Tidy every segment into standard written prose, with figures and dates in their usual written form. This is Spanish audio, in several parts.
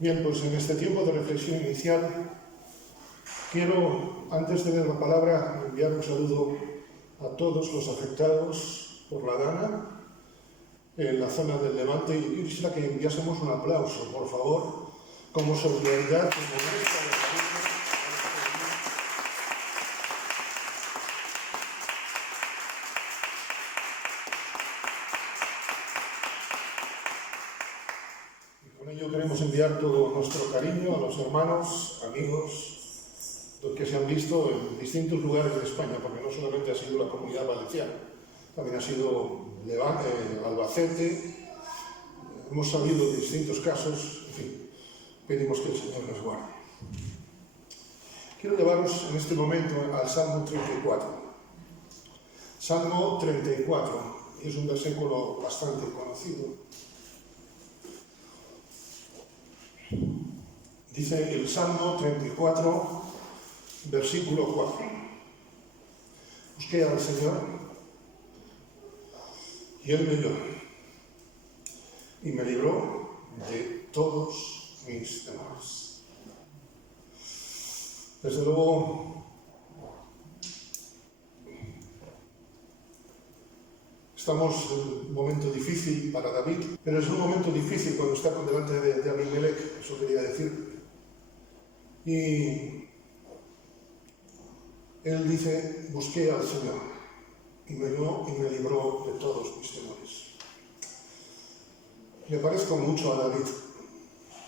Bien, pues en este tiempo de reflexión inicial quiero, antes de dar la palabra, enviar un saludo a todos los afectados por la Dana en la zona del Levante, y yo quisiera que enviásemos un aplauso, por favor, como solidaridad. Con ello queremos enviar todo nuestro cariño a los hermanos, amigos, que se han visto en distintos lugares de España, porque no solamente ha sido la Comunidad Valenciana, también ha sido Albacete, hemos sabido de distintos casos, en fin, pedimos que el Señor nos guarde. Quiero llevaros en este momento al Salmo 34. Salmo 34, es un versículo bastante conocido. Dice el Salmo 34, versículo 4. Busqué al Señor y Él me oyó y me libró de todos mis temores. Desde luego, estamos en un momento difícil para David, pero es un momento difícil cuando está delante de Abimelech, eso quería decir. Y él dice, busqué al Señor y me oyó y me libró de todos mis temores. Me parezco mucho a David,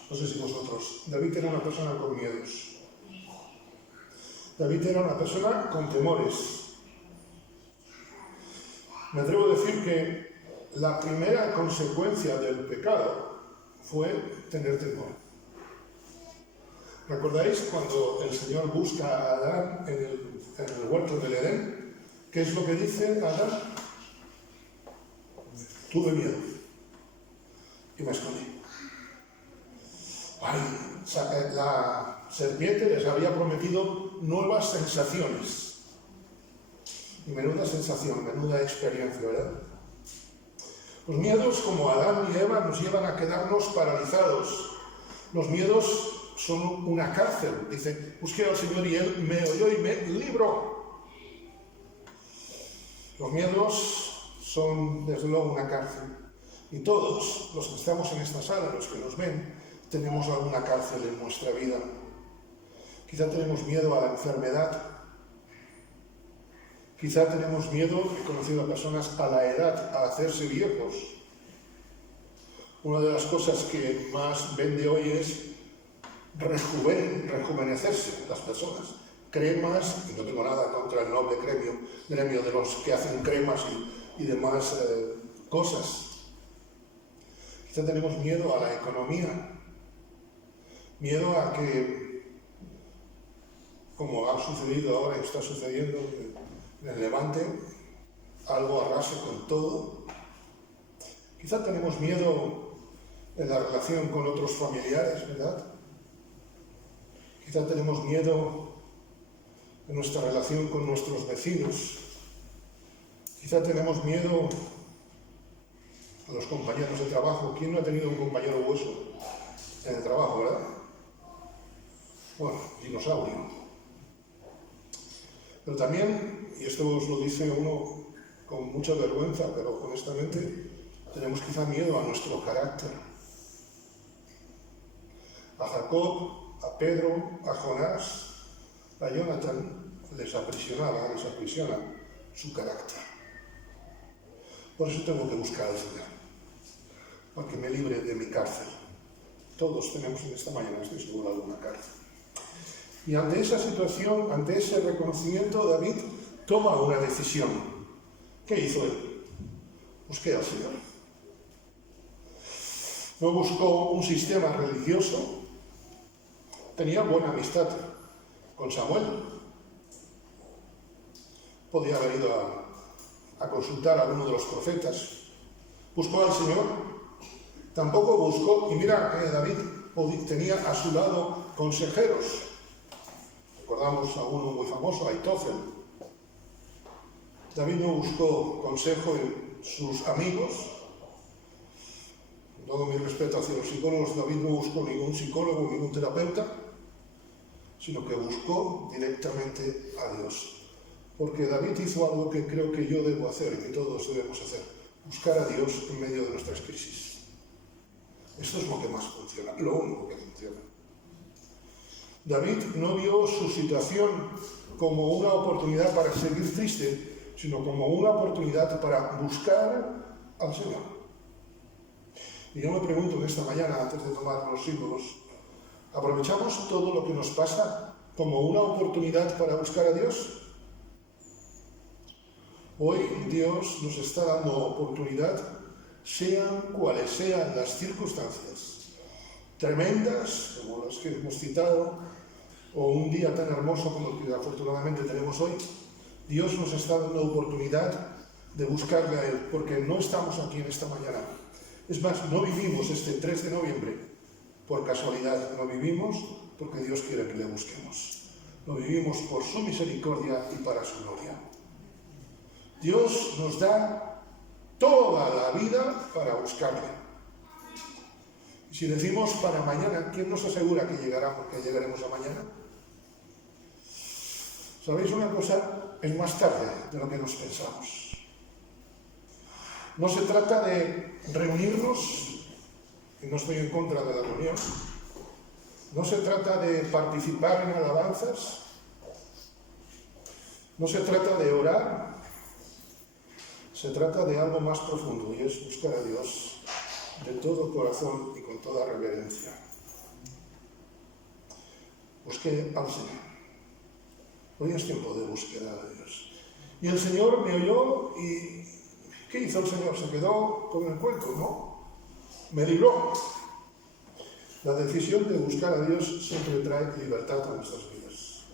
no sé si vosotros. David era una persona con miedos. David era una persona con temores. Me atrevo a decir que la primera consecuencia del pecado fue tener temor. ¿Recordáis cuando el Señor busca a Adán en el huerto del Edén? ¿Qué es lo que dice Adán? Tuve miedo y me escondí. La serpiente les había prometido nuevas sensaciones. Y menuda sensación, menuda experiencia, ¿verdad? Los miedos, como Adán y Eva, nos llevan a quedarnos paralizados. Los miedos son una cárcel. Dice, busqué al Señor y Él me oyó y me libró. Los miedos son, desde luego, una cárcel. Y todos los que estamos en esta sala, los que nos ven, tenemos alguna cárcel en nuestra vida. Quizá tenemos miedo a la enfermedad. Quizá tenemos miedo, he conocido a personas, a la edad, a hacerse viejos. Una de las cosas que más vende hoy es rejuvenecerse las personas. Cremas, y no tengo nada contra el noble gremio de los que hacen cremas y demás cosas. Quizá tenemos miedo a la economía, miedo a que, como ha sucedido ahora y está sucediendo en el Levante, algo arrase con todo. Quizá tenemos miedo en la relación con otros familiares, ¿verdad? Quizá tenemos miedo en nuestra relación con nuestros vecinos. Quizá tenemos miedo a los compañeros de trabajo. ¿Quién no ha tenido un compañero hueso en el trabajo, verdad? Bueno, dinosaurio. Pero también, y esto os lo dice uno con mucha vergüenza, pero honestamente, tenemos quizá miedo a nuestro carácter. A Jacob, a Pedro, a Jonás, a Jonathan les aprisiona su carácter. Por eso tengo que buscar al Señor, para que me libre de mi cárcel. Todos tenemos en esta mañana, estoy seguro, alguna cárcel. Y ante esa situación, ante ese reconocimiento, David toma una decisión. ¿Qué hizo él? Busqué al Señor. No buscó un sistema religioso. Tenía buena amistad con Samuel. Podía haber ido a consultar a alguno de los profetas. Buscó al Señor. Tampoco buscó, y mira que David tenía a su lado consejeros. Recordamos a uno muy famoso, Ahitofel. David no buscó consejo en sus amigos. Todo mi respeto respeto hacia los psicólogos, David no buscó ningún psicólogo, ningún terapeuta, sino que buscó directamente a Dios. Porque David hizo algo que creo que yo debo hacer y que todos debemos hacer: buscar a Dios en medio de nuestras crisis. Esto es lo que más funciona, lo único que funciona. David no vio su situación como una oportunidad para seguir triste, sino como una oportunidad para buscar al Señor. Y yo me pregunto en esta mañana, antes de tomar los símbolos, ¿aprovechamos todo lo que nos pasa como una oportunidad para buscar a Dios? Hoy Dios nos está dando oportunidad, sean cuales sean las circunstancias, tremendas, como las que hemos citado, o un día tan hermoso como el que afortunadamente tenemos hoy. Dios nos está dando oportunidad de buscarle a Él, porque no estamos aquí en esta mañana. Es más, no vivimos este 3 de noviembre por casualidad, lo vivimos porque Dios quiere que le busquemos. Lo vivimos por su misericordia y para su gloria. Dios nos da toda la vida para buscarle. Y si decimos para mañana, ¿quién nos asegura que llegaremos a mañana? ¿Sabéis una cosa? Es más tarde de lo que nos pensamos. No se trata de reunirnos, y no estoy en contra de la reunión, no se trata de participar en alabanzas, no se trata de orar, se trata de algo más profundo, y es buscar a Dios de todo corazón y con toda reverencia. Busqué al Señor. Hoy es tiempo de búsqueda de Dios. Y el Señor me oyó y... ¿qué hizo el Señor? ¿Se quedó con el cuento? No. Me libró. La decisión de buscar a Dios siempre trae libertad a nuestras vidas.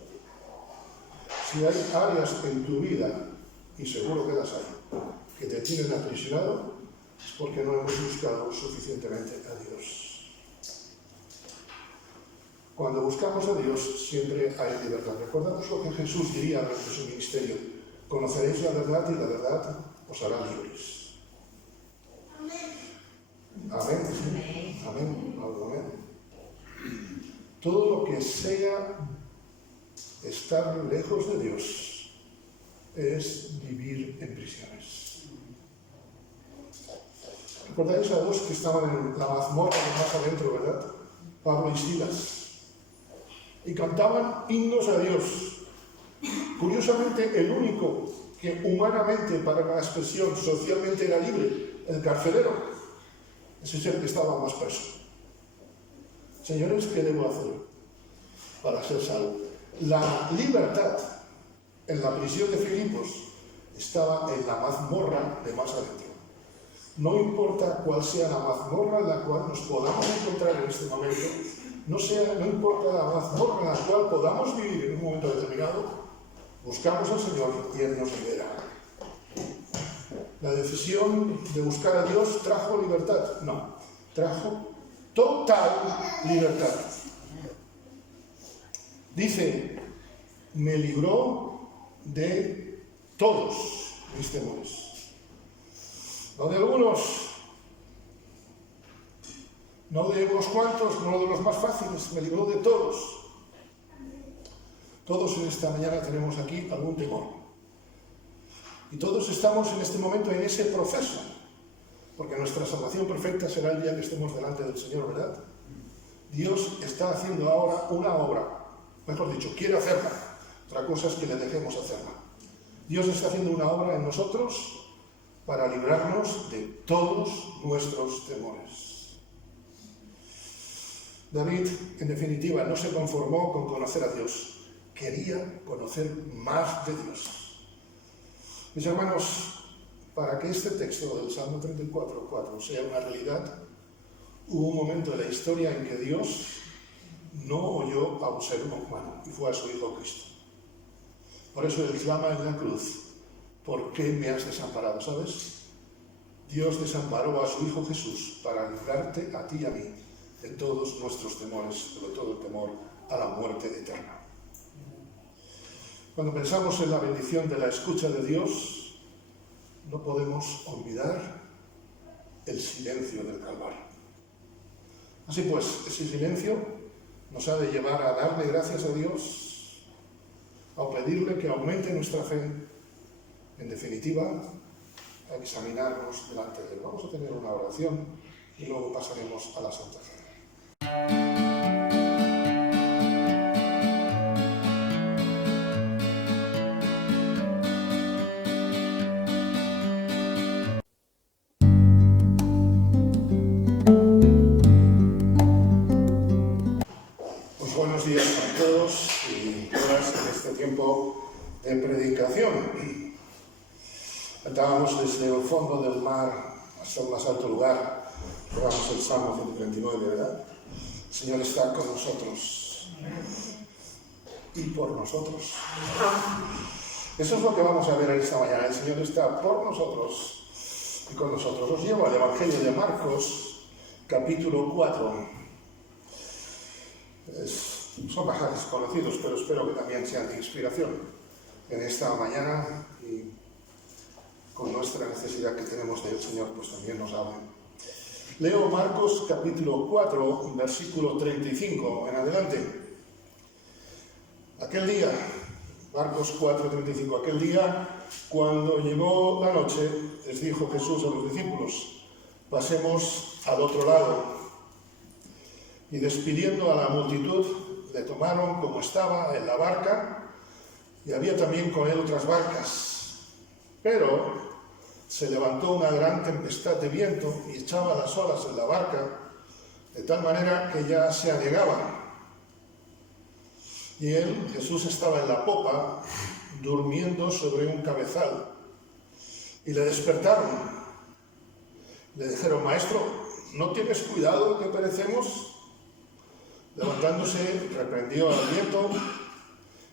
Si hay áreas en tu vida, y seguro que las hay, que te tienen aprisionado, es porque no hemos buscado suficientemente a Dios. Cuando buscamos a Dios siempre hay libertad. Recordamos lo que Jesús diría durante su ministerio: conoceréis la verdad y la verdad os hará libres. Amén. Amén. Amén. Todo lo que sea estar lejos de Dios es vivir en prisiones. ¿Recordáis a dos que estaban en la mazmorra de más adentro, verdad? Pablo y Silas. Y cantaban himnos a Dios. Curiosamente, el único que humanamente, para la expresión, socialmente era libre, el carcelero, ese es el que estaba más preso. Señores, ¿qué debo hacer para ser salvo? La libertad en la prisión de Filipos estaba en la mazmorra de más adentro. No importa cuál sea la mazmorra en la cual nos podamos encontrar en este momento, no importa la mazmorra en la cual podamos vivir en un momento determinado, buscamos al Señor y Él nos libera. La decisión de buscar a Dios trajo libertad. No, trajo total libertad. Dice, me libró de todos mis temores. No de algunos, no de unos cuantos, no de los más fáciles, me libró de todos. Todos en esta mañana tenemos aquí algún temor. Y todos estamos en este momento en ese proceso, porque nuestra salvación perfecta será el día que estemos delante del Señor, ¿verdad? Dios está haciendo ahora una obra, mejor dicho, quiere hacerla. Otra cosa es que le dejemos hacerla. Dios está haciendo una obra en nosotros para librarnos de todos nuestros temores. David, en definitiva, no se conformó con conocer a Dios, quería conocer más de Dios. Mis hermanos, para que este texto del Salmo 34:4 sea una realidad, hubo un momento de la historia en que Dios no oyó a un ser humano y fue a su Hijo Cristo. Por eso Él clama en la cruz: ¿por qué me has desamparado? ¿Sabes? Dios desamparó a su Hijo Jesús para librarte a ti y a mí de todos nuestros temores, sobre todo el temor a la muerte eterna. Cuando pensamos en la bendición de la escucha de Dios, no podemos olvidar el silencio del Calvario. Así pues, ese silencio nos ha de llevar a darle gracias a Dios, a pedirle que aumente nuestra fe, en definitiva, a examinarnos delante de Él. Vamos a tener una oración y luego pasaremos a la Santa Cena. Pues buenos días a todos y todas en este tiempo de predicación. Cantábamos desde el fondo del mar hasta el más alto lugar. Oramos el Salmo 139, ¿verdad? El Señor está con nosotros y por nosotros. Eso es lo que vamos a ver en esta mañana. El Señor está por nosotros y con nosotros. Os llevo al Evangelio de Marcos, capítulo 4. Son pasajes conocidos, pero espero que también sean de inspiración en esta mañana y con nuestra necesidad que tenemos del Señor, pues también nos hablen. Leo Marcos capítulo 4, versículo 35 en adelante. Aquel día, Marcos 4, 35, aquel día, cuando llegó la noche, les dijo Jesús a los discípulos: pasemos al otro lado. Y despidiendo a la multitud, le tomaron como estaba en la barca, y había también con él otras barcas. Pero se levantó una gran tempestad de viento y echaba las olas en la barca, de tal manera que ya se anegaba. Y él, Jesús, estaba en la popa, durmiendo sobre un cabezal. Y le despertaron. Le dijeron: Maestro, ¿no tienes cuidado que perecemos? Levantándose, reprendió al viento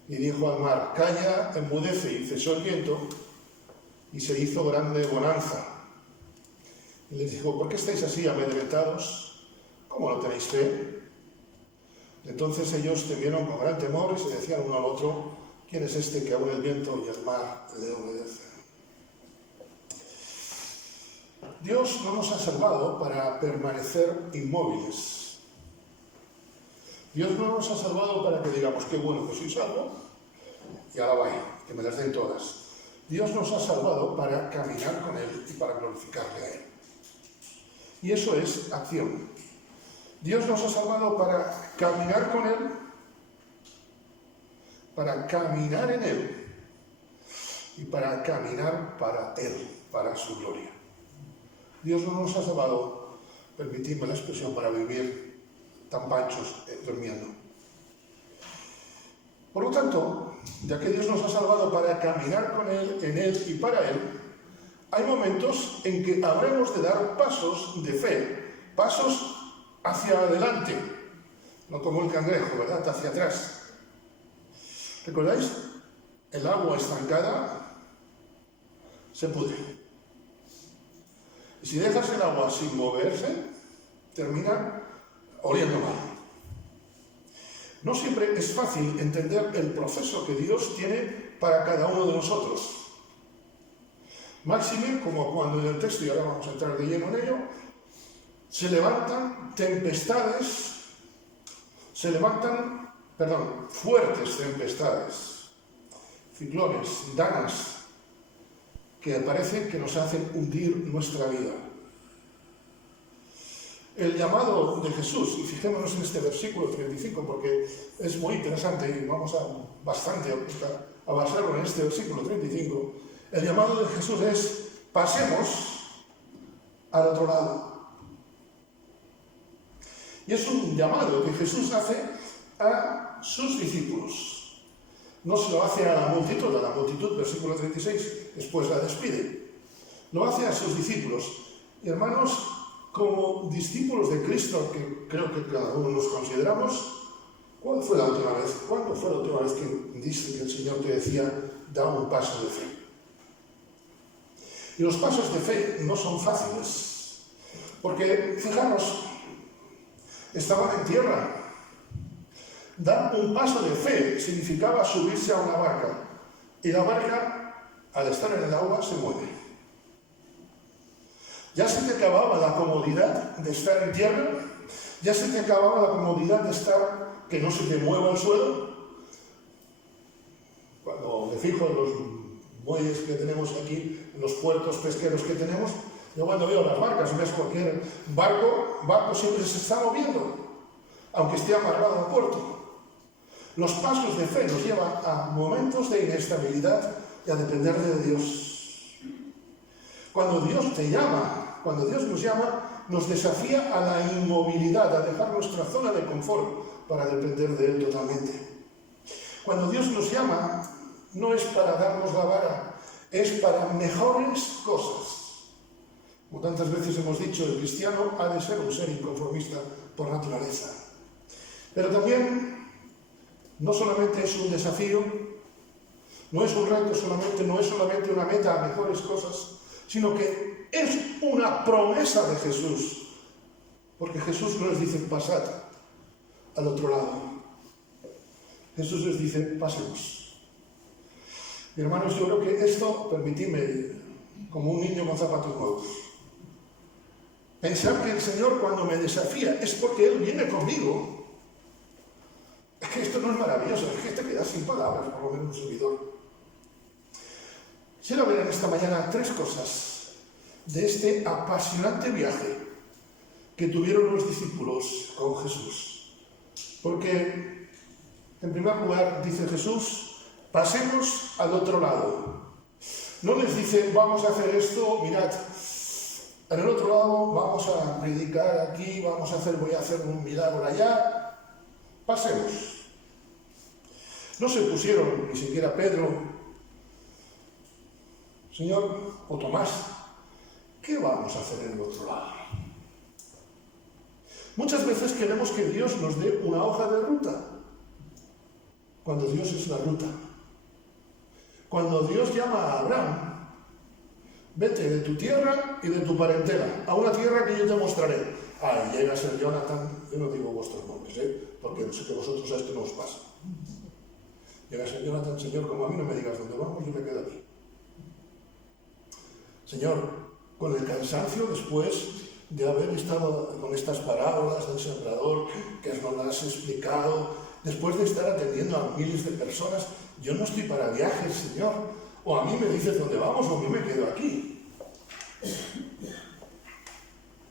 y dijo al mar: calla, enmudece. Y cesó el viento y se hizo grande bonanza. Y les dijo: ¿por qué estáis así amedrentados? ¿Cómo no tenéis fe? Entonces ellos temieron con gran temor y se decían uno al otro: ¿quién es este que aún el viento y el mar le obedecen? Dios no nos ha salvado para permanecer inmóviles. Dios no nos ha salvado para que digamos: qué bueno que soy salvo, y ahora vaya, que me las den todas. Dios nos ha salvado para caminar con Él y para glorificarle a Él. Y eso es acción. Dios nos ha salvado para caminar con Él, para caminar en Él y para caminar para Él, para su gloria. Dios no nos ha salvado, permitidme la expresión, para vivir tan panchos durmiendo. Por lo tanto, ya que Dios nos ha salvado para caminar con Él, en Él y para Él, hay momentos en que habremos de dar pasos de fe, pasos hacia adelante, no como el cangrejo, ¿verdad?, hacia atrás. ¿Recordáis? El agua estancada se pudre. Y si dejas el agua sin moverse, termina oliendo mal. No siempre es fácil entender el proceso que Dios tiene para cada uno de nosotros. Máxime, como cuando en el texto, y ahora vamos a entrar de lleno en ello, se levantan fuertes tempestades, ciclones, danas, que parece que nos hacen hundir nuestra vida. El llamado de Jesús, y fijémonos en este versículo 35 porque es muy interesante y vamos a basarlo en este versículo 35, el llamado de Jesús es: pasemos al otro lado. Y es un llamado que Jesús hace a sus discípulos. No se lo hace a la multitud, versículo 36, después la despide. Lo hace a sus discípulos. Y hermanos, como discípulos de Cristo, que creo que cada uno nos consideramos, ¿cuándo fue la última vez que dice que el Señor te decía: da un paso de fe? Y los pasos de fe no son fáciles, porque, fijaros, estaban en tierra. Dar un paso de fe significaba subirse a una barca, y la barca, al estar en el agua, se mueve. Ya se te acababa la comodidad de estar en tierra Ya se te acababa la comodidad de estar, que no se te mueva el suelo. Cuando me fijo en los muelles que tenemos aquí, en los puertos pesqueros que tenemos, yo cuando veo las barcas, ves cualquier barco siempre se está moviendo, aunque esté amarrado al puerto. Los pasos de fe nos llevan a momentos de inestabilidad y a depender de Dios. Cuando Dios te llama, cuando Dios nos llama, nos desafía a la inmovilidad, a dejar nuestra zona de confort para depender de Él totalmente. Cuando Dios nos llama, no es para darnos la vara, es para mejores cosas. Como tantas veces hemos dicho, el cristiano ha de ser un ser inconformista por naturaleza. Pero también no solamente es un desafío, no es un reto solamente, no es solamente una meta a mejores cosas, sino que es una promesa de Jesús. Porque Jesús no les dice, pasad al otro lado. Jesús les dice, pasemos. Y hermanos, yo creo que esto, permitidme, como un niño con zapatos nuevos, pensar que el Señor cuando me desafía es porque Él viene conmigo. Es que esto no es maravilloso, es que te quedas sin palabras, por lo menos un servidor. Quiero ver en esta mañana 3 cosas de este apasionante viaje que tuvieron los discípulos con Jesús. Porque, en primer lugar, dice Jesús, pasemos al otro lado. No les dice, vamos a hacer esto, mirad, en el otro lado vamos a predicar aquí, voy a hacer un milagro allá. Pasemos. No se pusieron ni siquiera Pedro, Señor, o Tomás, ¿qué vamos a hacer en el otro lado? Muchas veces queremos que Dios nos dé una hoja de ruta, cuando Dios es la ruta. Cuando Dios llama a Abraham, vete de tu tierra y de tu parentela, a una tierra que yo te mostraré. Llega a ser Jonathan, yo no digo vuestros nombres, porque sé que vosotros a esto no os pasa. Llega a ser Jonathan, Señor, como a mí no me digas dónde vamos, yo me quedo aquí. Señor, con el cansancio después de haber estado con estas parábolas del sembrador que nos las has explicado, después de estar atendiendo a miles de personas, yo no estoy para viajes, Señor. O a mí me dices dónde vamos o a mí me quedo aquí.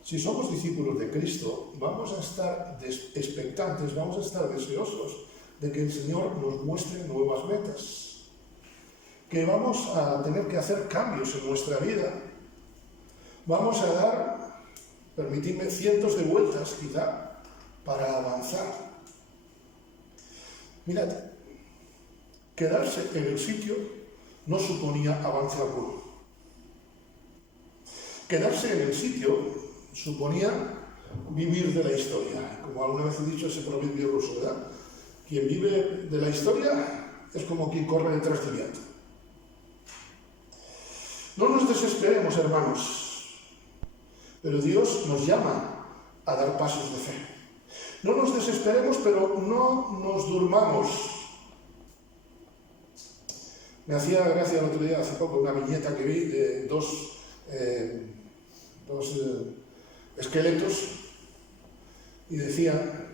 Si somos discípulos de Cristo, vamos a estar expectantes, vamos a estar deseosos de que el Señor nos muestre nuevas metas, que vamos a tener que hacer cambios en nuestra vida. Vamos a dar, permitidme, cientos de vueltas quizá para avanzar. Mirad, quedarse en el sitio no suponía avance alguno. Quedarse en el sitio suponía vivir de la historia. Como alguna vez he dicho ese proverbio ruso, ¿verdad? Quien vive de la historia es como quien corre detrás del viento. No nos desesperemos, hermanos, pero Dios nos llama a dar pasos de fe. No nos desesperemos, pero no nos durmamos. Me hacía gracia el otro día, hace poco, una viñeta que vi de dos esqueletos y decía,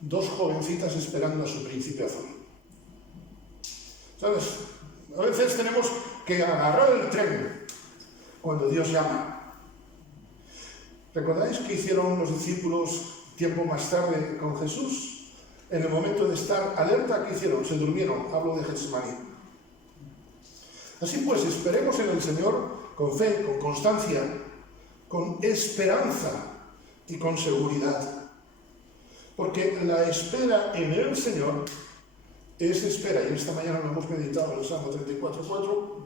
2 jovencitas esperando a su príncipe azul. ¿Sabes? A veces tenemos que agarrar el tren cuando Dios llama. ¿Recordáis qué hicieron los discípulos tiempo más tarde con Jesús? En el momento de estar alerta, ¿qué hicieron? Se durmieron. Hablo de Getsemaní. Así pues, esperemos en el Señor con fe, con constancia, con esperanza y con seguridad. Porque la espera en el Señor es espera, y esta mañana lo hemos meditado en el Salmo 34:4,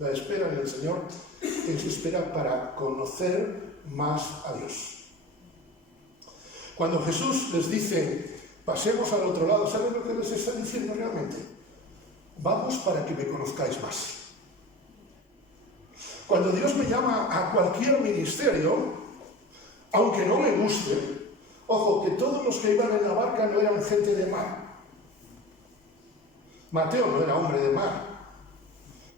la espera en el Señor es espera para conocer más a Dios. Cuando Jesús les dice, pasemos al otro lado, ¿saben lo que les está diciendo realmente? Vamos para que me conozcáis más. Cuando Dios me llama a cualquier ministerio, aunque no me guste, ojo, que todos los que iban en la barca no eran gente de mar. Mateo no era hombre de mar.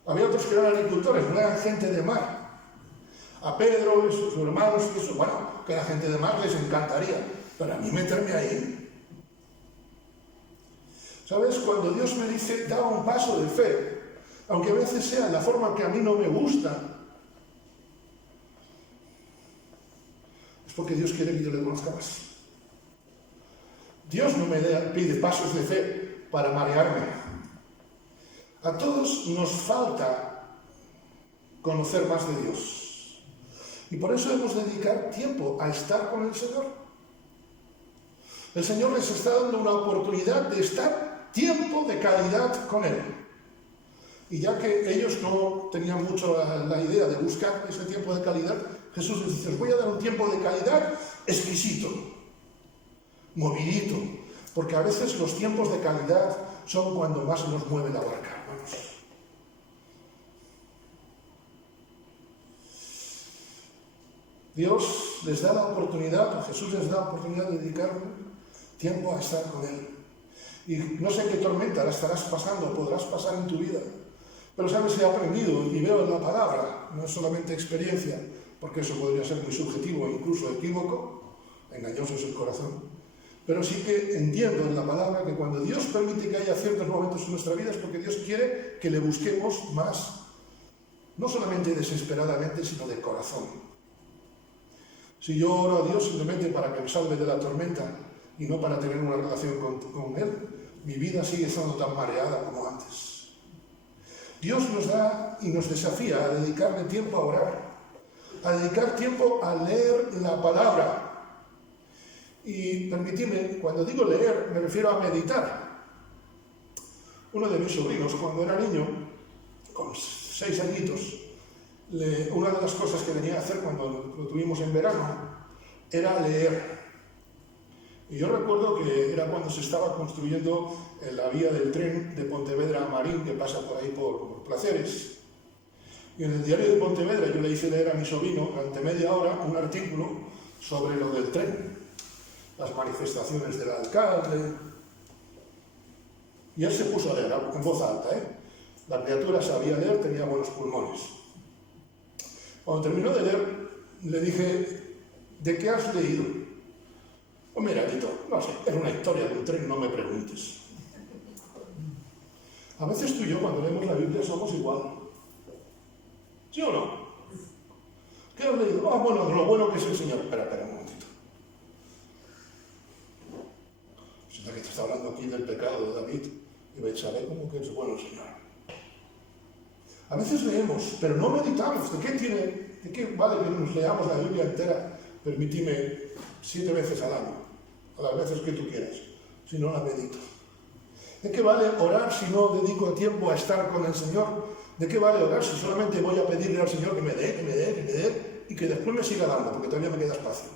Había otros que eran agricultores, no eran gente de mar. A Pedro, sus hermanos, y eso, bueno, que a la gente de más les encantaría, pero a mí meterme ahí. ¿Sabes? Cuando Dios me dice, da un paso de fe, aunque a veces sea en la forma que a mí no me gusta, es porque Dios quiere que yo le conozca más. Dios no me pide pasos de fe para marearme. A todos nos falta conocer más de Dios. Y por eso hemos de dedicar tiempo a estar con el Señor. El Señor les está dando una oportunidad de estar tiempo de calidad con Él. Y ya que ellos no tenían mucho la idea de buscar ese tiempo de calidad, Jesús les dice, os voy a dar un tiempo de calidad exquisito, movidito, porque a veces los tiempos de calidad son cuando más nos mueve la barca, hermanos. Dios les da la oportunidad, Jesús les da la oportunidad de dedicar tiempo a estar con Él. Y no sé qué tormenta la estarás pasando, podrás pasar en tu vida. Pero sabes, he aprendido y veo en la palabra, no es solamente experiencia, porque eso podría ser muy subjetivo e incluso equívoco, engañoso es el corazón. Pero sí que entiendo en la palabra que cuando Dios permite que haya ciertos momentos en nuestra vida es porque Dios quiere que le busquemos más, no solamente desesperadamente, sino de corazón. Si yo oro a Dios simplemente para que me salve de la tormenta y no para tener una relación con Él, mi vida sigue estando tan mareada como antes. Dios nos da y nos desafía a dedicarle tiempo a orar, a dedicar tiempo a leer la palabra. Y permitidme, cuando digo leer, me refiero a meditar. Uno de mis sobrinos, cuando era niño, con 6 añitos, una de las cosas que venía a hacer cuando lo tuvimos en verano era leer. Y yo recuerdo que era cuando se estaba construyendo la vía del tren de Pontevedra a Marín, que pasa por ahí por Placeres. Y en el diario de Pontevedra yo le hice leer a mi sobrino durante media hora un artículo sobre lo del tren, las manifestaciones del alcalde. Y él se puso a leer en voz alta, La criatura sabía leer, tenía buenos pulmones. Cuando terminó de leer, le dije, ¿de qué has leído? Pues mira, Tito, no sé, es una historia de un tren, no me preguntes. A veces tú y yo, cuando leemos la Biblia, somos igual. ¿Sí o no? ¿Qué has leído? Ah, bueno, lo bueno que es el Señor. Espera un momentito. Sienta que te está hablando aquí del pecado de David y Betsabé, como que es bueno el Señor. A veces leemos, pero no meditamos. ¿De qué vale que nos leamos la Biblia entera? Permíteme 7 veces al año, a las veces que tú quieras, si no la medito. ¿De qué vale orar si no dedico tiempo a estar con el Señor? ¿De qué vale orar si solamente voy a pedirle al Señor que me dé y que después me siga dando, porque todavía me queda espacio?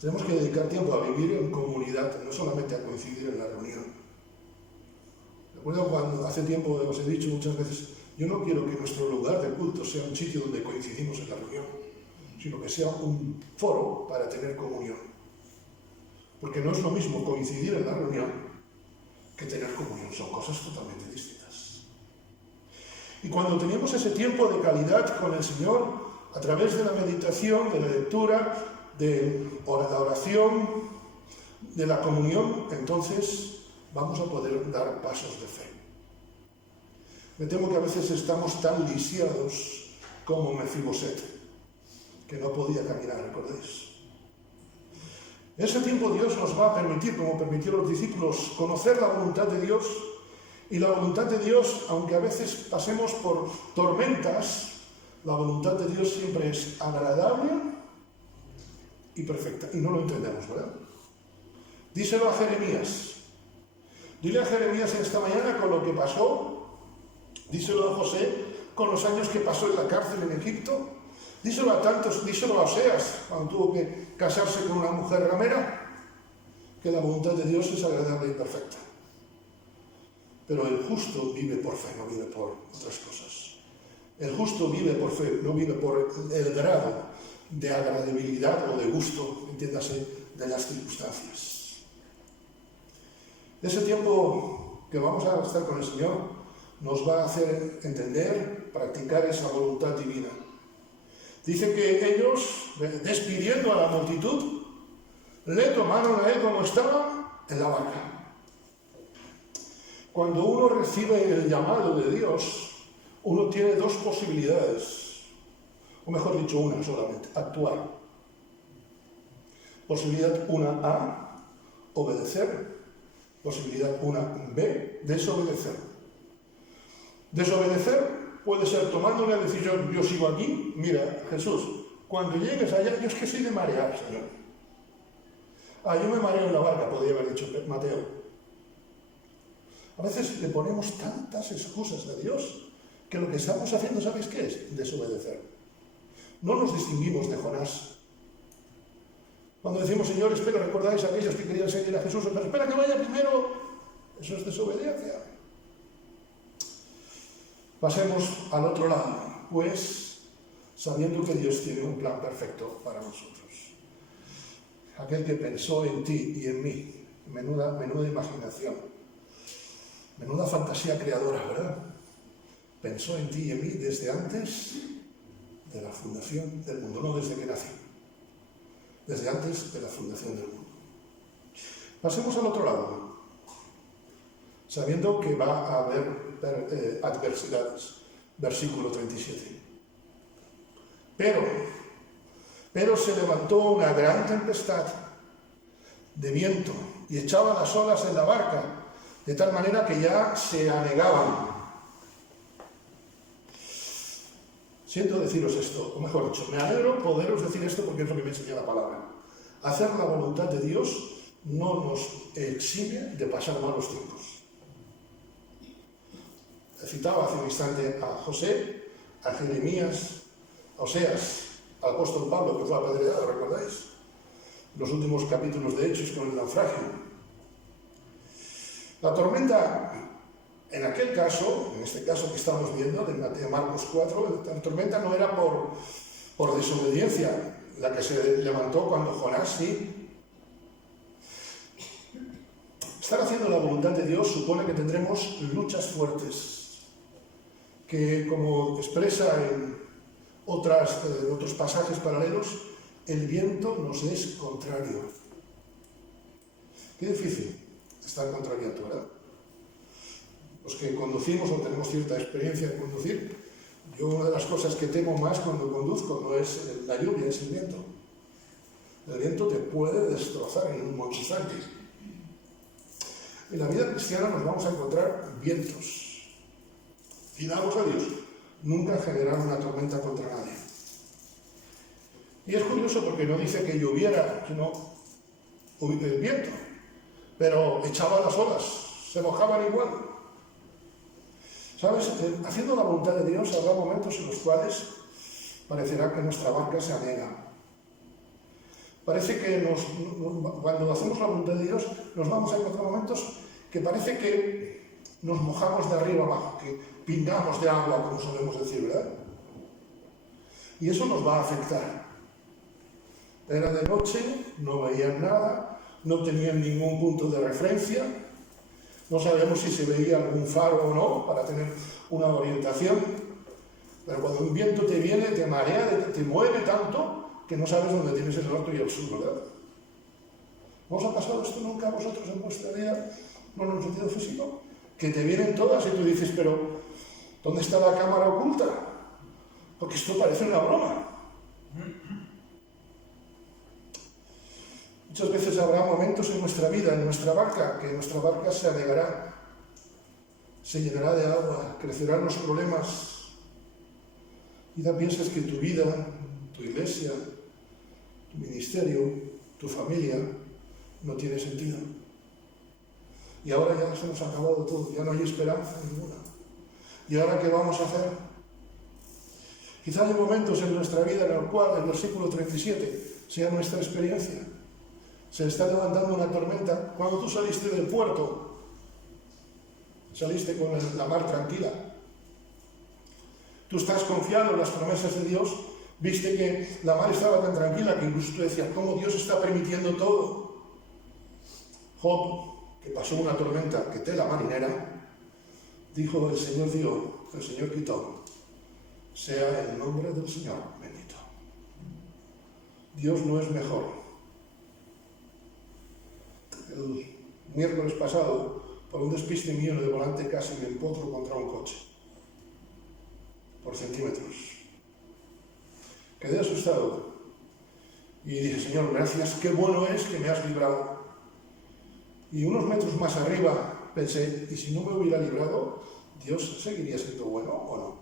Tenemos que dedicar tiempo a vivir en comunidad, no solamente a coincidir en la reunión. Recuerdo cuando hace tiempo os he dicho muchas veces, yo no quiero que nuestro lugar de culto sea un sitio donde coincidimos en la reunión, sino que sea un foro para tener comunión. Porque no es lo mismo coincidir en la reunión que tener comunión, son cosas totalmente distintas. Y cuando tenemos ese tiempo de calidad con el Señor, a través de la meditación, de la lectura, de la oración, de la comunión, entonces vamos a poder dar pasos de fe. Me temo que a veces estamos tan lisiados como Mefiboset, que no podía caminar, ¿recordáis? En ese tiempo Dios nos va a permitir, como permitió a los discípulos, conocer la voluntad de Dios. Y la voluntad de Dios, aunque a veces pasemos por tormentas, la voluntad de Dios siempre es agradable y perfecta. Y no lo entendemos, ¿verdad? Díselo a Jeremías. Dile a Jeremías esta mañana con lo que pasó. Díselo a José con los años que pasó en la cárcel en Egipto. Díselo a tantos, díselo a Oseas, cuando tuvo que casarse con una mujer ramera, que la voluntad de Dios es agradable y perfecta. Pero el justo vive por fe, no vive por otras cosas. El justo vive por fe, no vive por el grado de agradabilidad o de gusto, entiéndase, de las circunstancias. Ese tiempo que vamos a estar con el Señor nos va a hacer entender, practicar esa voluntad divina. Dice que ellos, despidiendo a la multitud, le tomaron a él como estaba en la barca. Cuando uno recibe el llamado de Dios, uno tiene dos posibilidades, o mejor dicho, una solamente: actuar. Posibilidad 1A, obedecer. Posibilidad 1B, desobedecer. Desobedecer puede ser tomando una decisión: yo sigo aquí, mira, Jesús, cuando llegues allá, yo es que soy de marear, Señor. Yo me mareo en la barca, podría haber dicho Mateo. A veces le ponemos tantas excusas a Dios que lo que estamos haciendo, ¿sabéis qué es? Desobedecer. No nos distinguimos de Jonás. Cuando decimos: Señor, espera, recordáis a aquellos que querían seguir a Jesús, pero espera que vaya primero, eso es desobediencia. Pasemos al otro lado, pues, sabiendo que Dios tiene un plan perfecto para nosotros. Aquel que pensó en ti y en mí, menuda imaginación, menuda fantasía creadora, ¿verdad? Pensó en ti y en mí desde antes de la fundación del mundo, no desde que nací, desde antes de la fundación del mundo. Pasemos al otro lado, sabiendo que va a haber adversidades. Versículo 37. Pero se levantó una gran tempestad de viento y echaba las olas en la barca, de tal manera que ya se anegaban. Siento deciros esto, o mejor dicho, me alegro poderos decir esto porque es lo que me enseña la palabra. Hacer la voluntad de Dios no nos exime de pasar malos tiempos. Citaba hace un instante a José, a Jeremías, a Oseas, al apóstol Pablo, que fue apedreado, ¿recordáis? Los últimos capítulos de Hechos con el naufragio. La tormenta, en aquel caso, en este caso que estamos viendo, de Marcos 4, la tormenta no era por desobediencia, la que se levantó cuando Jonás sí. Estar haciendo la voluntad de Dios supone que tendremos luchas fuertes, que, como expresa en otros pasajes paralelos, el viento nos es contrario. Qué difícil estar contra el viento, ¿verdad? Los que conducimos o tenemos cierta experiencia en conducir, yo una de las cosas que temo más cuando conduzco no es la lluvia, es el viento. El viento te puede destrozar en un instante. En la vida cristiana nos vamos a encontrar vientos. Pidamos a Dios nunca generar una tormenta contra nadie. Y es curioso porque no dice que lloviera, sino el viento, pero echaba las olas, se mojaban igual. ¿Sabes? Haciendo la voluntad de Dios habrá momentos en los cuales parecerá que nuestra barca se anega. Parece que cuando hacemos la voluntad de Dios nos vamos a encontrar momentos que parece que nos mojamos de arriba abajo, que pingamos de agua, como solemos decir, ¿verdad? Y eso nos va a afectar. Era de noche, no veían nada, no tenían ningún punto de referencia, no sabemos si se veía algún faro o no para tener una orientación, pero cuando un viento te viene, te marea, te mueve tanto que no sabes dónde tienes el norte y el sur, ¿verdad? ¿No os ha pasado esto nunca a vosotros en vuestra vida, no en el sentido físico? Que te vienen todas y tú dices: pero ¿dónde está la cámara oculta? Porque esto parece una broma. Muchas veces habrá momentos en nuestra vida, en nuestra barca, que nuestra barca se anegará, se llenará de agua, crecerán los problemas. Quizá piensas que tu vida, tu iglesia, tu ministerio, tu familia, no tiene sentido. Y ahora ya se nos ha acabado todo, ya no hay esperanza ninguna. ¿Y ahora qué vamos a hacer? Quizá hay momentos en nuestra vida en el cual el versículo 37 sea nuestra experiencia. Se está levantando una tormenta. Cuando tú saliste del puerto, saliste con la mar tranquila. Tú estás confiado en las promesas de Dios. Viste que la mar estaba tan tranquila que incluso tú decías: ¿cómo Dios está permitiendo todo? Job, que pasó una tormenta que tela marinera, dijo: el Señor dio, el Señor quitó, sea el nombre del Señor bendito. Dios no es mejor. El miércoles pasado, por un despiste mío en el volante, casi me empotro contra un coche. Por centímetros. Quedé asustado. Y dije, Señor, gracias, qué bueno es que me has librado. Y unos metros más arriba pensé, ¿y si no me hubiera librado, Dios seguiría siendo bueno o no?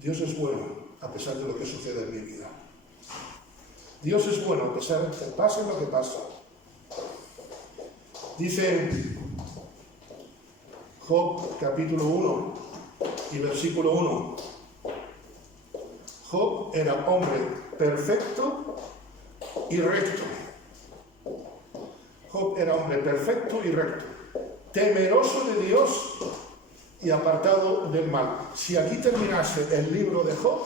Dios es bueno a pesar de lo que sucede en mi vida. Dios es bueno a pesar de que pase lo que pasa. Dice Job capítulo 1 y versículo 1. Job era hombre perfecto y recto. Job era hombre perfecto y recto, temeroso de Dios y apartado del mal. Si aquí terminase el libro de Job,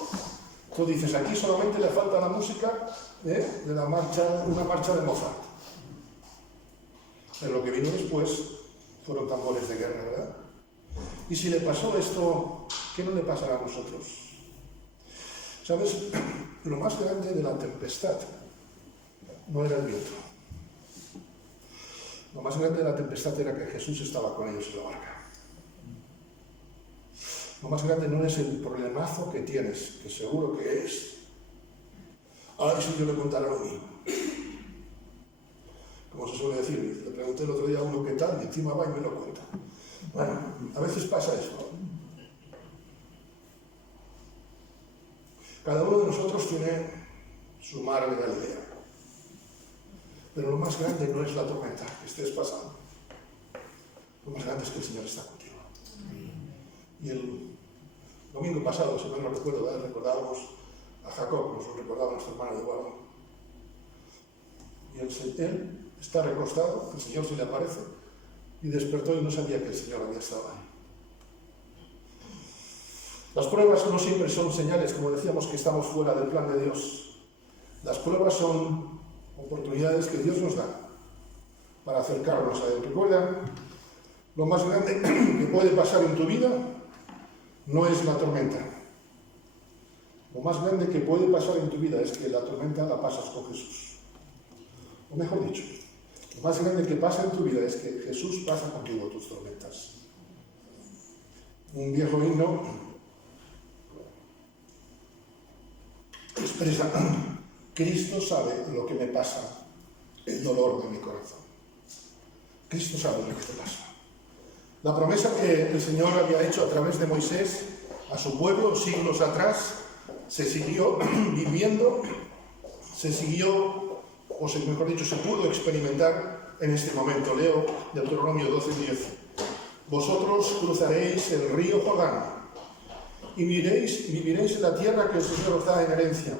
tú dices, aquí solamente le falta la música de una marcha de Mozart. Pero lo que vino después fueron tambores de guerra, ¿verdad? Y si le pasó esto, ¿qué no le pasará a nosotros? ¿Sabes? Lo más grande de la tempestad no era el viento. Lo más grande de la tempestad era que Jesús estaba con ellos en la barca. Lo más grande no es el problemazo que tienes, que seguro que es. Ay, si yo le contara lo mío. Como se suele decir, le pregunté el otro día a uno qué tal, y encima va y me lo cuenta. Bueno, a veces pasa eso. Cada uno de nosotros tiene su mar de Galilea. Pero lo más grande no es la tormenta que estés pasando. Lo más grande es que el Señor está contigo. Y el domingo pasado, si no me recuerdo, recordábamos a Jacob, nos lo recordaba nuestro hermano Eduardo. Y él está recostado, el Señor se le aparece, y despertó y no sabía que el Señor había estado ahí. Las pruebas no siempre son señales, como decíamos, que estamos fuera del plan de Dios. Las pruebas son oportunidades que Dios nos da para acercarnos a Él. Recuerda, lo más grande que puede pasar en tu vida no es la tormenta. Lo más grande que puede pasar en tu vida es que la tormenta la pasas con Jesús. O mejor dicho, lo más grande que pasa en tu vida es que Jesús pasa contigo tus tormentas. Un viejo himno expresa: Cristo sabe lo que me pasa, el dolor de mi corazón. Cristo sabe lo que te pasa. La promesa que el Señor había hecho a través de Moisés a su pueblo siglos atrás se siguió viviendo, mejor dicho, se pudo experimentar en este momento. Leo Deuteronomio 12:10. Vosotros cruzaréis el río Jordán y viviréis en la tierra que el Señor os da en herencia.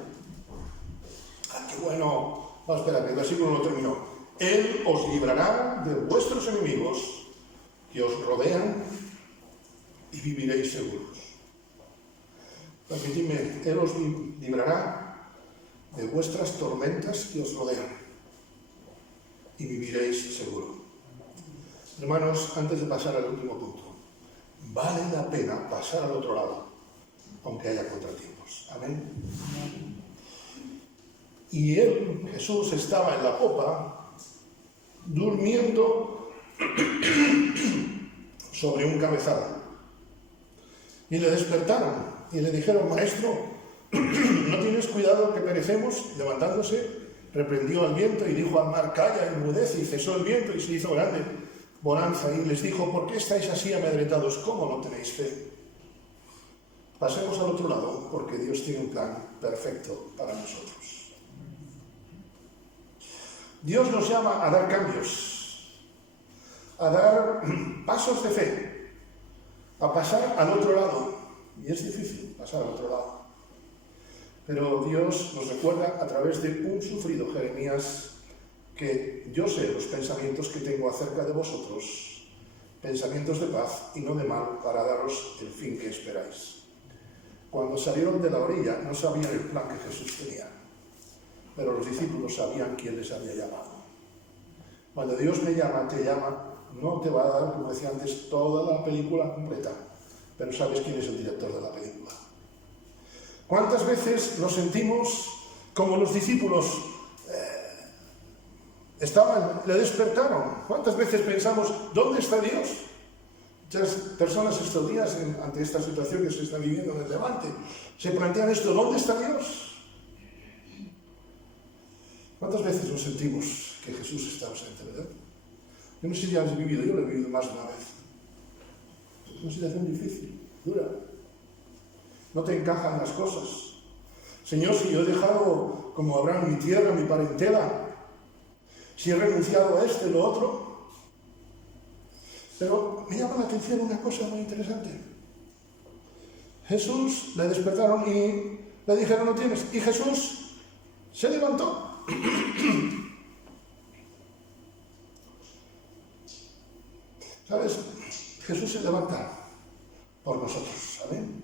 ¡Qué bueno! No, espera, que el versículo no terminó. Él os librará de vuestros enemigos que os rodean y viviréis seguros. Permitidme, Él os librará de vuestras tormentas que os rodean y viviréis seguros. Hermanos, antes de pasar al último punto, vale la pena pasar al otro lado, aunque haya contratiempos. Amén. Y él, Jesús, estaba en la popa, durmiendo sobre un cabezal. Y le despertaron y le dijeron: Maestro, ¿no tienes cuidado que perecemos? Levantándose, reprendió al viento y dijo al mar: Calla, enmudece. Y cesó el viento y se hizo grande bonanza. Y les dijo: ¿Por qué estáis así amedrentados? ¿Cómo no tenéis fe? Pasemos al otro lado, porque Dios tiene un plan perfecto para nosotros. Dios nos llama a dar cambios, a dar pasos de fe, a pasar al otro lado. Y es difícil pasar al otro lado. Pero Dios nos recuerda a través de un sufrido Jeremías que yo sé los pensamientos que tengo acerca de vosotros, pensamientos de paz y no de mal, para daros el fin que esperáis. Cuando salieron de la orilla no sabían el plan que Jesús tenía, pero los discípulos sabían quién les había llamado. Cuando Dios me llama, te llama, no te va a dar, como decía antes, toda la película completa, pero sabes quién es el director de la película. ¿Cuántas veces nos sentimos como los discípulos le despertaron. ¿Cuántas veces pensamos, ¿dónde está Dios? Muchas personas estos días, ante esta situación que se está viviendo en el Levante, se plantean esto, ¿dónde está Dios? ¿Cuántas veces nos sentimos que Jesús está ausente, verdad? Yo no sé si ya has vivido, yo lo he vivido más de una vez. Es una situación difícil, dura. No te encajan las cosas. Señor, si yo he dejado como Abraham mi tierra, mi parentela, si he renunciado a esto y lo otro. Pero me llama la atención una cosa muy interesante. Jesús le despertaron y le dijeron, no tienes. Y Jesús se levantó. ¿Sabes? Jesús se levanta por nosotros. ¿Amén?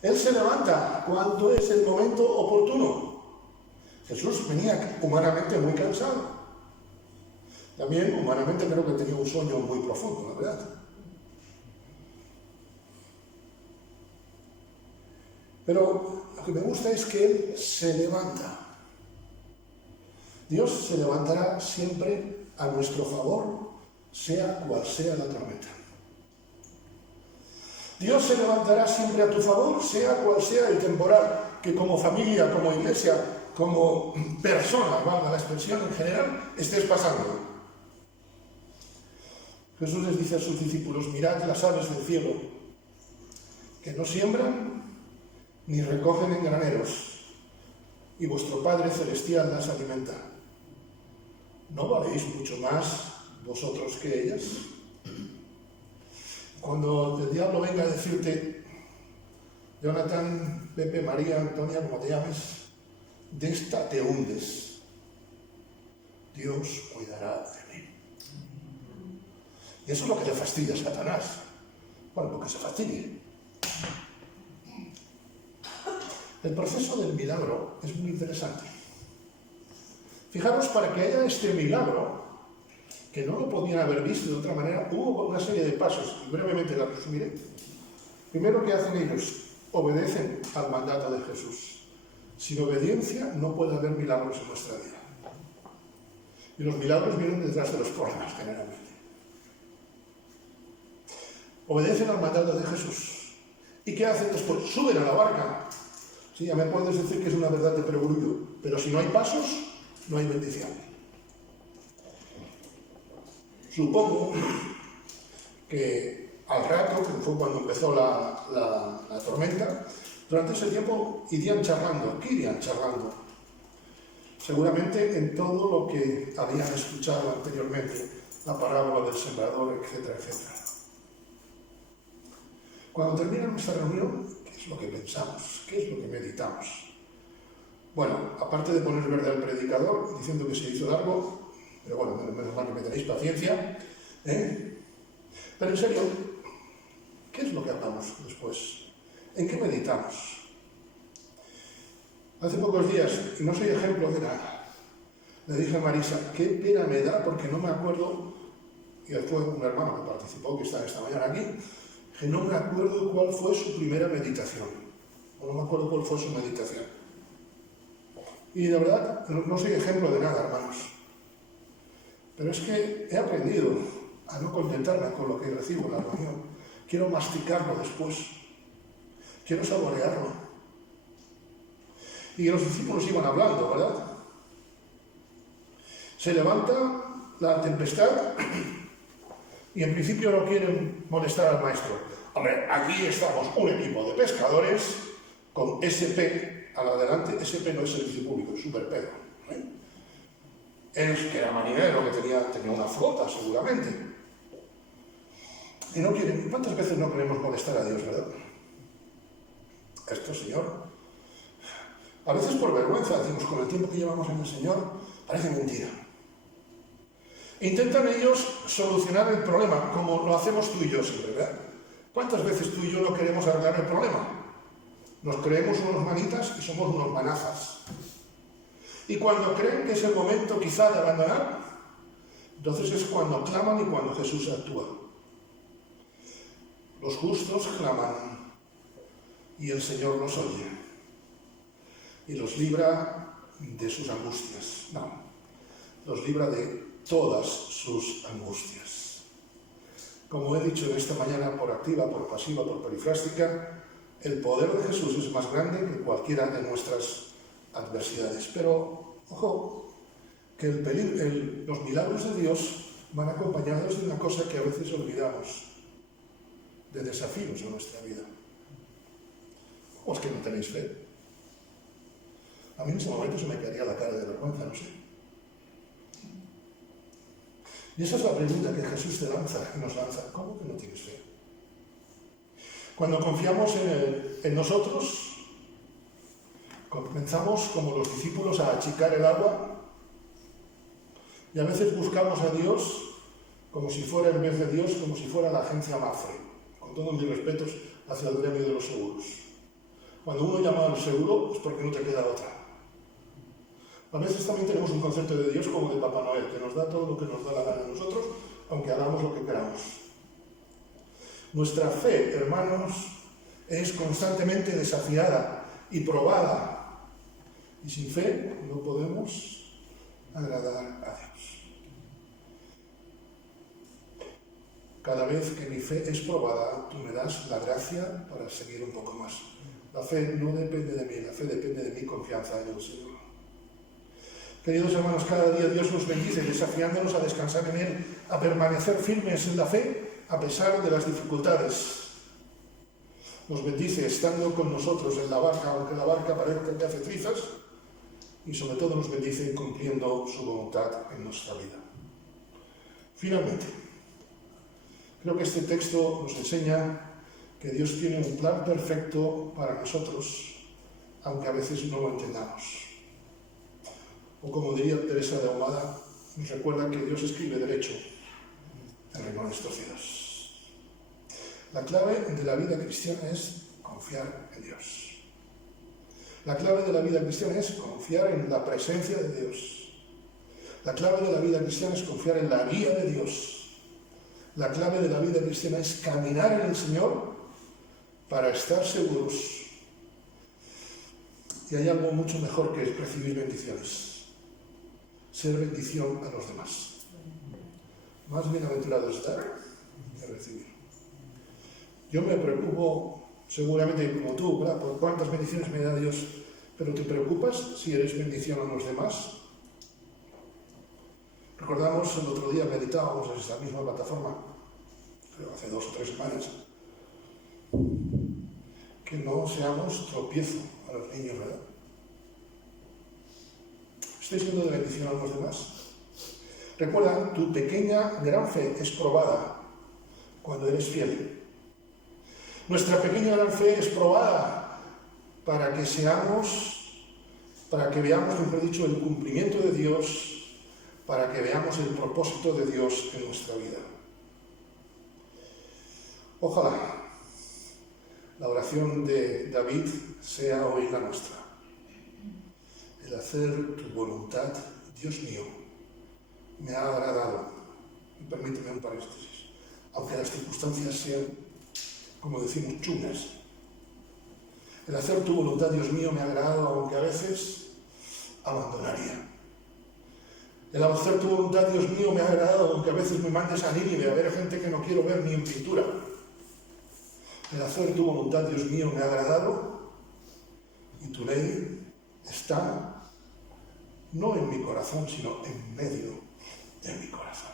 Él se levanta cuando es el momento oportuno. Jesús venía humanamente muy cansado. También humanamente creo que tenía un sueño muy profundo, la verdad. Pero lo que me gusta es que Él se levanta. Dios se levantará siempre a nuestro favor, sea cual sea la tormenta. Dios se levantará siempre a tu favor, sea cual sea el temporal que como familia, como iglesia, como persona, valga la expresión en general, estés pasando. Jesús les dice a sus discípulos, mirad las aves del cielo, que no siembran ni recogen en graneros, y vuestro Padre Celestial las alimenta. ¿No valéis mucho más vosotros que ellas? Cuando el diablo venga a decirte, Jonathan, Pepe, María, Antonia, como te llames, de esta te hundes, Dios cuidará de mí. Y eso es lo que le fastidia a Satanás. Bueno, porque se fastidie. El proceso del milagro es muy interesante. Fijaros, para que haya este milagro, que no lo podían haber visto de otra manera, hubo una serie de pasos, y brevemente la resumiré. Primero, ¿qué hacen ellos? Obedecen al mandato de Jesús. Sin obediencia no puede haber milagros en nuestra vida. Y los milagros vienen detrás de los problemas, generalmente. Obedecen al mandato de Jesús. ¿Y qué hacen después? Suben a la barca. Sí, ya me puedes decir que es una verdad de perogrullo, pero si no hay pasos, no hay bendición. Supongo que al rato, que fue cuando empezó la tormenta, durante ese tiempo irían charlando. ¿Qué irían charlando? Seguramente en todo lo que habían escuchado anteriormente, la parábola del sembrador, etcétera, etcétera. Cuando termina nuestra reunión, ¿qué es lo que pensamos? ¿Qué es lo que meditamos? Bueno, aparte de poner verde al predicador, diciendo que se hizo largo, pero bueno, menos mal que me tenéis paciencia, Pero en serio, ¿qué es lo que hablamos después? ¿En qué meditamos? Hace pocos días, y no soy ejemplo de nada, le dije a Marisa, qué pena me da porque no me acuerdo, y fue un hermano que participó, que está esta mañana aquí, que no me acuerdo cuál fue su primera meditación, o no me acuerdo cuál fue su meditación. Y de verdad, no soy ejemplo de nada, hermanos, pero es que he aprendido a no contentarme con lo que recibo en la reunión. Quiero masticarlo después, quiero saborearlo. Y los discípulos iban hablando, ¿verdad? Se levanta la tempestad y en principio no quieren molestar al maestro. Hombre, aquí estamos un equipo de pescadores con SP a la delante. SP no es servicio público, es Super Pedro. Él que era marinero, que tenía una flota seguramente. Y no quieren. ¿Cuántas veces no queremos molestar a Dios, verdad? Esto, Señor. A veces por vergüenza decimos, con el tiempo que llevamos en el Señor, parece mentira. Intentan ellos solucionar el problema, como lo hacemos tú y yo siempre, ¿verdad? ¿Cuántas veces tú y yo no queremos arreglar el problema? Nos creemos unos manitas y somos unos manazas. Y cuando creen que es el momento quizá de abandonar, entonces es cuando claman y cuando Jesús actúa. Los justos claman y el Señor los oye. y los libra de sus angustias. No, los libra de todas sus angustias. Como he dicho en esta mañana, por activa, por pasiva, por perifrástica, el poder de Jesús es más grande que cualquiera de nuestras adversidades. Pero, ojo, que los milagros de Dios van acompañados de una cosa que a veces olvidamos, de desafíos en nuestra vida. ¿O es que no tenéis fe? A mí en ese momento se me caería la cara de vergüenza, no sé. Y esa es la pregunta que Jesús te lanza y nos lanza. ¿Cómo que no tienes fe? Cuando confiamos en nosotros, comenzamos como los discípulos a achicar el agua y a veces buscamos a Dios como si fuera el mes de Dios, como si fuera la agencia Mafre, con todos mis respetos hacia el gremio de los seguros. Cuando uno llama al seguro es porque no te queda otra. A veces también tenemos un concepto de Dios como de Papá Noel, que nos da todo lo que nos da la gana a nosotros, aunque hagamos lo que queramos. Nuestra fe, hermanos, es constantemente desafiada y probada. Y sin fe no podemos agradar a Dios. Cada vez que mi fe es probada, tú me das la gracia para seguir un poco más. La fe no depende de mí, la fe depende de mi confianza en el Señor. Queridos hermanos, cada día Dios nos bendice, desafiándonos a descansar en Él, a permanecer firmes en la fe, a pesar de las dificultades. Nos bendice estando con nosotros en la barca, aunque la barca parezca que hace trizas, y sobre todo nos bendice cumpliendo su voluntad en nuestra vida. Finalmente, creo que este texto nos enseña que Dios tiene un plan perfecto para nosotros, aunque a veces no lo entendamos. O como diría Teresa de Ahumada, nos recuerda que Dios escribe derecho el reino de estos cielos. La clave de la vida cristiana es confiar en Dios. La clave de la vida cristiana es confiar en la presencia de Dios. La clave de la vida cristiana es confiar en la guía de Dios. La clave de la vida cristiana es caminar en el Señor para estar seguros. Y hay algo mucho mejor que recibir bendiciones. Ser bendición a los demás. Más bienaventurado es dar que recibir. Yo me preocupo, seguramente como tú, ¿verdad?, por cuántas bendiciones me da Dios, pero ¿te preocupas si eres bendición a los demás? Recordamos el otro día, meditábamos en esta misma plataforma, creo hace 2 o 3 semanas, que no seamos tropiezo a los niños, ¿verdad? ¿Estáis siendo de bendición a los demás? Recuerda, tu pequeña gran fe es probada cuando eres fiel. Nuestra pequeña gran fe es probada para que veamos, mejor dicho, el cumplimiento de Dios, para que veamos el propósito de Dios en nuestra vida. Ojalá la oración de David sea hoy la nuestra. El hacer tu voluntad, Dios mío, me ha agradado. Y permíteme un paréntesis. Aunque las circunstancias sean, como decimos, chulas. El hacer tu voluntad, Dios mío, me ha agradado, aunque a veces abandonaría. El hacer tu voluntad, Dios mío, me ha agradado, aunque a veces me mandes a Nínive a ver gente que no quiero ver ni en pintura. El hacer tu voluntad, Dios mío, me ha agradado, y tu ley está no en mi corazón, sino en medio de mi corazón.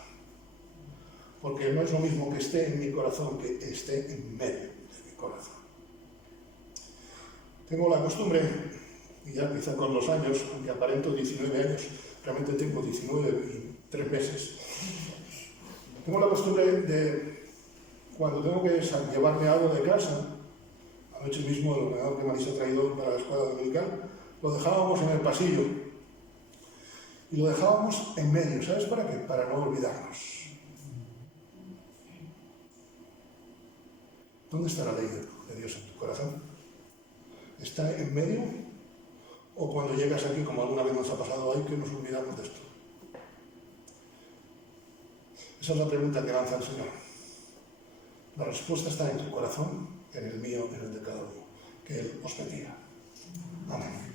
Porque no es lo mismo que esté en mi corazón que esté en medio de mi corazón. Tengo la costumbre, y ya quizá con los años, aunque aparento 19 años, realmente tengo 19 y 3 meses, tengo la costumbre de, cuando tengo que llevarme algo de casa, anoche mismo el ordenador que Marisa ha traído para la escuela dominical, lo dejábamos en el pasillo. Y lo dejábamos en medio. ¿Sabes para qué? Para no olvidarnos. ¿Dónde está la ley de Dios en tu corazón? ¿Está en medio? ¿O cuando llegas aquí, como alguna vez nos ha pasado hoy, que nos olvidamos de esto? Esa es la pregunta que lanza el Señor. La respuesta está en tu corazón, en el mío, en el de cada uno. Que Él os bendiga. Amén.